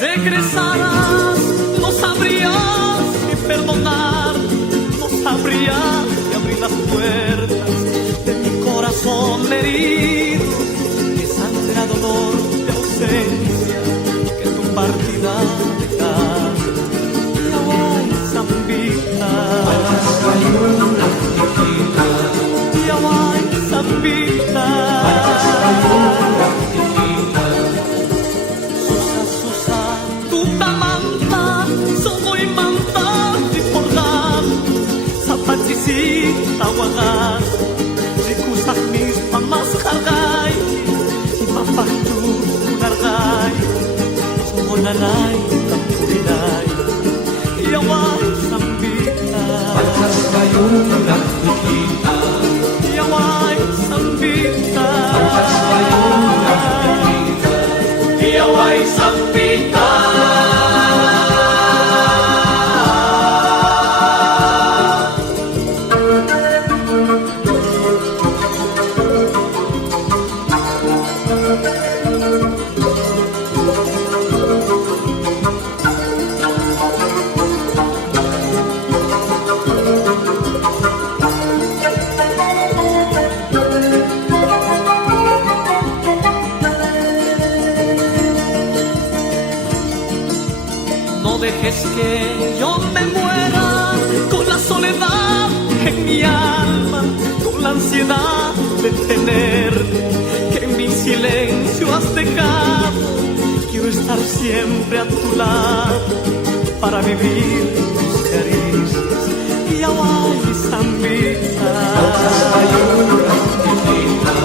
regresarás, no sabrías si perdonar, no sabrías si abrir las puertas de mi corazón herido, que sangra dolor de ausencia, que tu partida dejaste. Yaway, Zambita, Yaway, Zambita, Susa, tu tamanta, soy manta di porgan, sapatisita wagas, rikusah mis pamas kargay, ipapaktu nargay, sumonalay, tampurinay, Yaway, Zambita, Pantas kayong nakikita, Yaway, Zambita, pantas kayong nakikita, Yaway, Zambita. No dejes que yo me muera con la soledad en mi alma, con la ansiedad de tenerte, que en mi silencio has dejado. Quiero estar siempre a tu lado para vivir tus caricias. Yaway, Zambita, pantas kayong nakikita,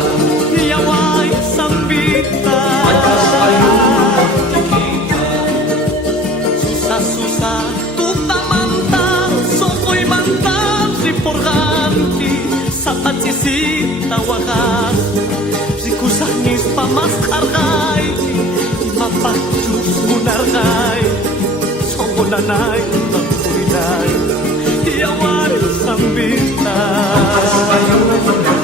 Yaway, Zambita, pantas kayong nakikita, Susa, tu tamanta, soy manta, riporganki, sapatisita wagas, rikusah mis pamas kargay, imapaktus munargay, songolanay, tampurinay, Yaway, Zambita, pantas kayong nakikita.